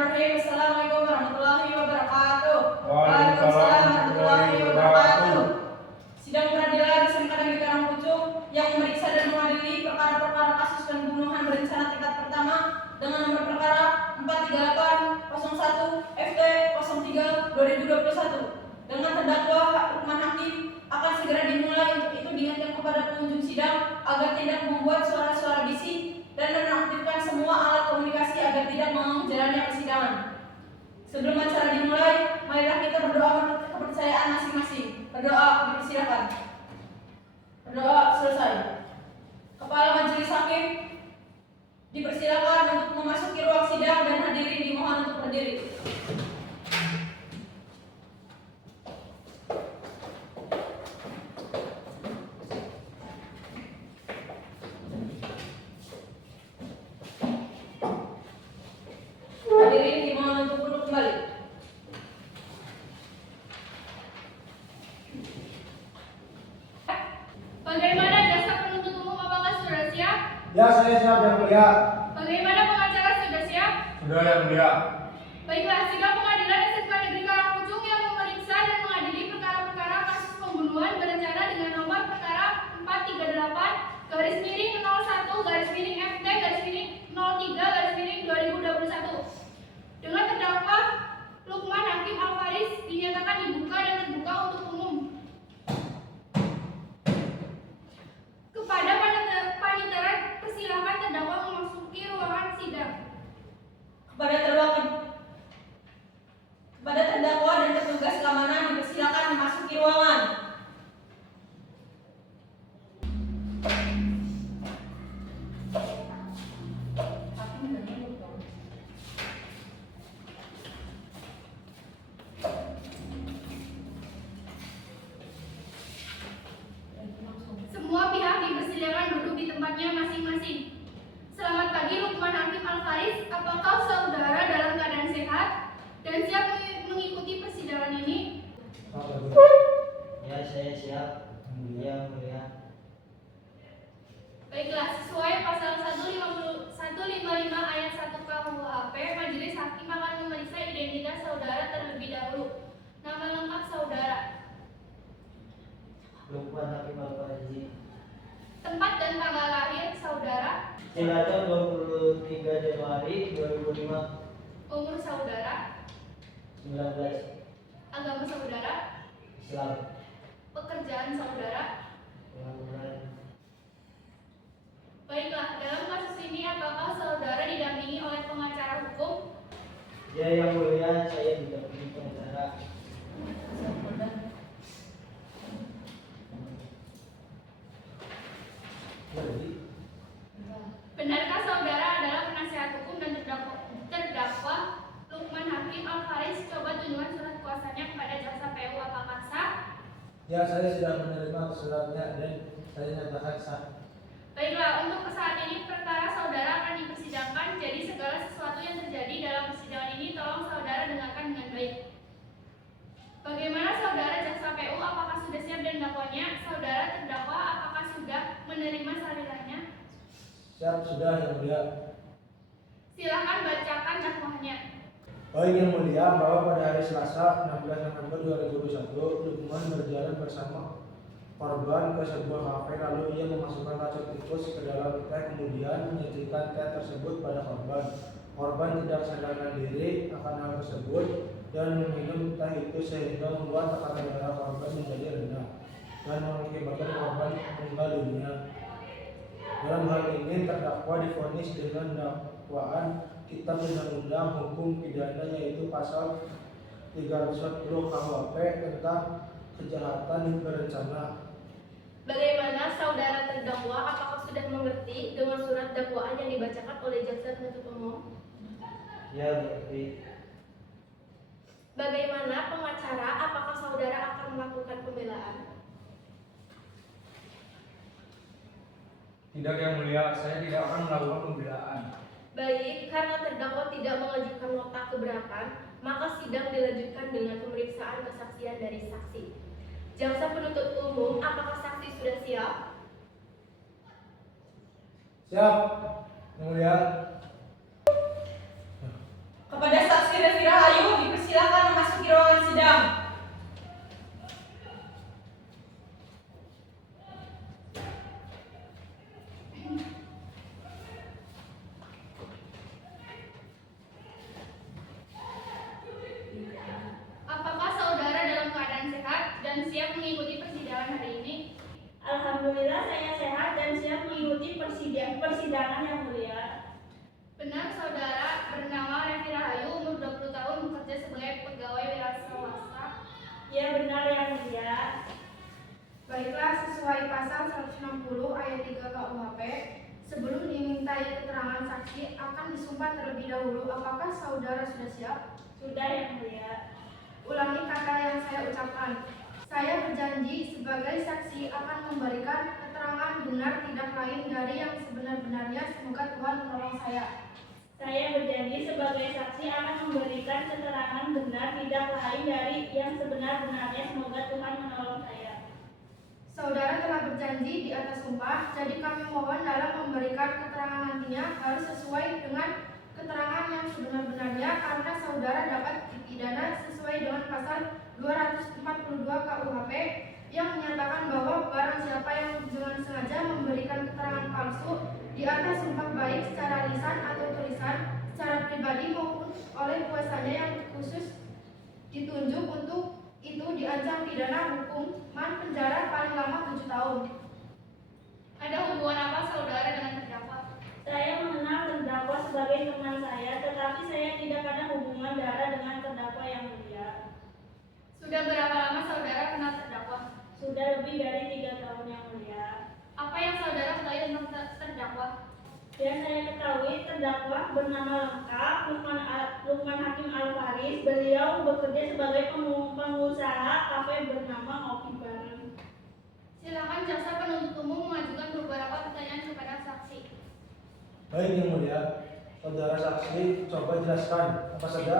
Bismillahirrahmanirrahim. Assalamualaikum warahmatullahi wabarakatuh. Waalaikumsalam warahmatullahi wabarakatuh. Sidang peradilan SMK Negeri Karangpucung yang memeriksa dan mengadili perkara-perkara kasus pembunuhan berencana tingkat pertama dengan nomor perkara 43801 FT 03/2021 dengan terdakwa Lukman Hakim akan segera dimulai. Untuk itu diingatkan kepada pengunjung sidang agar tidak membuat suara-suara bisik dan menonaktifkan semua alat komunikasi agar tidak mengganggu jalannya persidangan. Sebelum acara dimulai, marilah kita berdoa menurut kepercayaan masing-masing. Berdoa, dipersilakan. Berdoa selesai. Kepala Majelis Hakim dipersilakan untuk memasuki ruang sidang dan hadirin dimohon untuk berdiri. Hadirin dimohon untuk duduk kembali. Bagaimana jaksa penuntut umum, apakah sudah siap? Ya, saya siap yang mulia. Bagaimana pengacara sudah siap? Sudah yang mulia. Baiklah, sidang pengadilan SMK Negeri Karangpucung yang memeriksa dan mengadili perkara-perkara kasus pembunuhan berencana dengan nomor perkara 438-FT-03/2021 dengan terdakwa Lukman Hakim Al-Faris dinyatakan dibuka dan terbuka untuk umum. Kepada panitera persilakan terdakwa memasuki ruangan sidang. Kepada terdakwa dan petugas keamanan dipersilakan memasuki ruangan. Semua pihak dipersilakan duduk di tempatnya masing-masing. Selamat pagi Lukman Hakim Al-Faris, apakah saudara dalam keadaan sehat dan siap mengikuti persidangan ini? Ya, saya siap. Mulia. Baiklah, sesuai pasal 155 ayat 1 KUHP, Majelis Hakim akan memeriksa identitas saudara terlebih dahulu. Nama lengkap saudara, Lukman Hakim Al-Faris. tempat dan tanggal lahir saudara, Cilacap 23 Januari 2005. umur saudara, 19. agama saudara, Islam. pekerjaan saudara. Pengangguran. Baiklah, dalam kasus ini apakah saudara didampingi oleh pengacara hukum? Ya, yang mulia, saya didampingi pengacara. Benarkah saudara adalah penasihat hukum dan terdakwa Lukman Hakim Al-Faris? Coba tunjukkan surat kuasanya kepada jaksa PU, apakah sah? Ya, saya sudah menerima suratnya dan saya nyatakan sah. Baiklah, untuk saat ini perkara saudara akan dipersidangkan. Jadi segala sesuatu yang terjadi dalam persidangan ini tolong saudara dengarkan dengan baik. Bagaimana saudara jaksa PU, apakah sudah siap dan dakwanya? Saudara terdakwa, apakah sudah menerima salirannya? Siap, sudah yang mulia. Silakan bacakan dakwahnya. Baik yang mulia, bahwa pada hari Selasa 16 November 2021, Lukman berjalan bersama korban ke sebuah kafe, lalu ia memasukkan racun tikus ke dalam teh, kemudian menyuntikkan teh tersebut pada korban. Korban tidak sadarkan diri akan hal tersebut dan meminum teh itu sehingga membuat tekanan darah korban menjadi rendah dan mengakibatkan korban meninggal dunia. Dalam hal ini terdakwa divonis dengan dakwaan Kitab Undang-Undang Hukum Pidana, yaitu pasal 340 KUHP tentang kejahatan berencana. Bagaimana saudara terdakwa, apakah sudah mengerti dengan surat dakwaan yang dibacakan oleh jaksa penuntut umum? Ya, mengerti. Bagaimana pengacara, apakah saudara akan melakukan pembelaan? Tidak yang mulia, saya tidak akan melakukan pembelaan. Baik, karena terdakwa tidak mengajukan nota keberatan, maka sidang dilanjutkan dengan pemeriksaan kesaksian dari saksi. Jaksa penuntut umum, apakah saksi sudah siap? Siap, yang mulia. Kepada saya sehat dan siap mengikuti persidangan yang mulia. Benar, saudara bernama Revi Rahayu, umur 20 tahun, bekerja sebagai pegawai wira swasta. Ya benar yang mulia. Baiklah, sesuai pasal 160 ayat 3 KUHP, sebelum dimintai keterangan saksi akan disumpah terlebih dahulu. Apakah saudara sudah siap? Sudah yang mulia. Ulangi kata yang saya ucapkan. Saya berjanji sebagai saksi akan memberikan keterangan benar tidak lain dari yang sebenar-benarnya. Semoga Tuhan menolong saya. Saya berjanji sebagai saksi akan memberikan keterangan benar tidak lain dari yang sebenar-benarnya. Semoga Tuhan menolong saya. Saudara telah berjanji di atas sumpah, jadi kami mohon dalam memberikan keterangan nantinya harus sesuai dengan keterangan yang sebenar-benarnya karena saudara dapat dipidana sesuai dengan pasal 242 KUHP yang menyatakan bahwa barang siapa yang dengan sengaja memberikan keterangan palsu di atas sumpah baik secara lisan atau tulisan, secara pribadi maupun oleh kuasanya yang khusus ditunjuk untuk itu diancam pidana hukuman penjara paling lama 7 tahun. Ada hubungan apa saudara dengan terdakwa? Saya mengenal terdakwa sebagai teman saya, tetapi saya tidak ada hubungan darah dengan terdakwa yang mulia. Sudah berapa lama saudara kenal terdakwa? Sudah lebih dari 3 tahun yang mulia. Apa yang saudara ketahui tentang terdakwa? Yang saya ketahui terdakwa bernama lengkap Lukman Hakim Al-Faris. Beliau bekerja sebagai pengusaha kafe bernama Ngopi Bareng. Silakan jaksa penuntut umum mengajukan beberapa pertanyaan kepada saksi. Baik yang mulia, saudara saksi coba jelaskan apa saja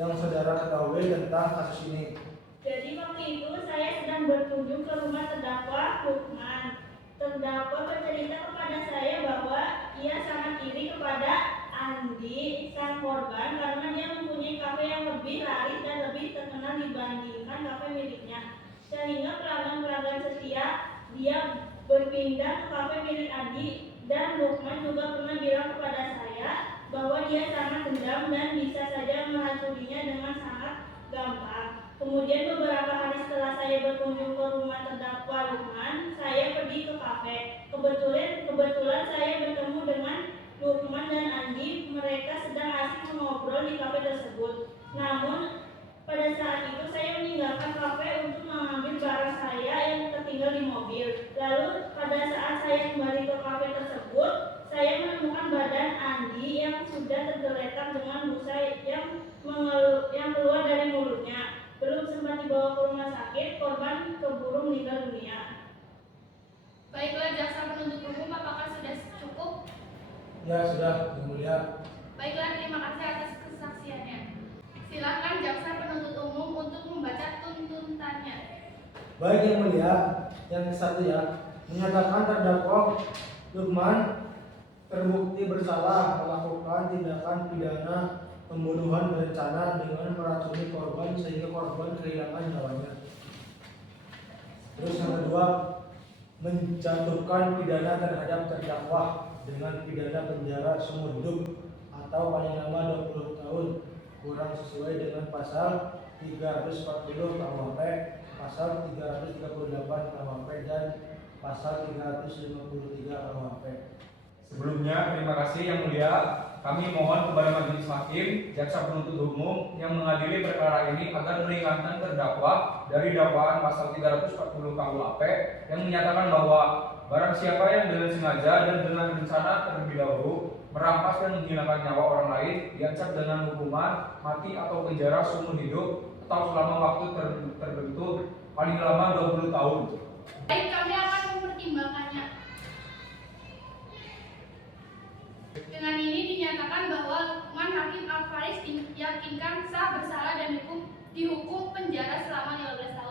yang saudara ketahui tentang kasus ini. Jadi waktu itu saya sedang berkunjung ke rumah terdakwa Lukman. Terdakwa bercerita kepada saya bahwa ia sangat iri kepada Andi, sang korban, karena dia mempunyai kafe yang lebih laris dan lebih terkenal dibandingkan kafe miliknya. Sehingga pelanggan-pelanggan setia dia berpindah ke kafe milik Andi, dan Lukman juga pernah bilang kepada saya bahwa dia sangat dendam dan bisa saja meracuninya dengan sangat gampang. Kemudian beberapa hari setelah saya berkunjung ke rumah terdakwa Lukman, saya pergi ke kafe. Kebetulan saya bertemu dengan Lukman dan Andi. Mereka sedang asik mengobrol di kafe tersebut. Namun pada saat itu saya meninggalkan kafe untuk mengambil barang saya yang tertinggal di mobil. Lalu pada saat saya kembali ke kafe tersebut, saya menemukan badan Andi yang sudah tergeletak dengan busa yang keluar dari mulutnya. Belum sempat dibawa ke rumah sakit, korban keburu meninggal dunia. Baiklah, jaksa penuntut umum, apakah sudah cukup? Ya sudah, yang mulia. Baiklah, terima kasih atas kesaksiannya. Silakan jaksa penuntut umum untuk membaca tuntutannya. Baik yang mulia, yang satu ya, menyatakan terdakwa Lukman terbukti bersalah melakukan tindakan pidana pembunuhan berencana dengan meracuni korban sehingga korban kehilangan nyawanya. Terus yang kedua, menjatuhkan pidana terhadap terdakwa dengan pidana penjara seumur hidup atau paling lama 20 tahun kurang sesuai dengan pasal 340 KUHP, pasal 338 KUHP dan pasal 353 KUHP. Sebelumnya, terima kasih yang mulia. Kami mohon kepada majelis hakim, jaksa penuntut umum yang mengadili perkara ini agar meringankan terdakwa dari dakwaan pasal 340 KUHP yang menyatakan bahwa barang siapa yang dengan sengaja dan dengan rencana terlebih dahulu merampas dan menghilangkan nyawa orang lain diancam dengan hukuman mati atau penjara seumur hidup atau selama waktu tertentu paling lama 20 tahun. Baik, kami akan mempertimbangkannya. Dengan ini dinyatakan bahwa Lukman Hakim Al-Faris diyakinkan sah bersalah dan dihukum penjara selama 15 tahun.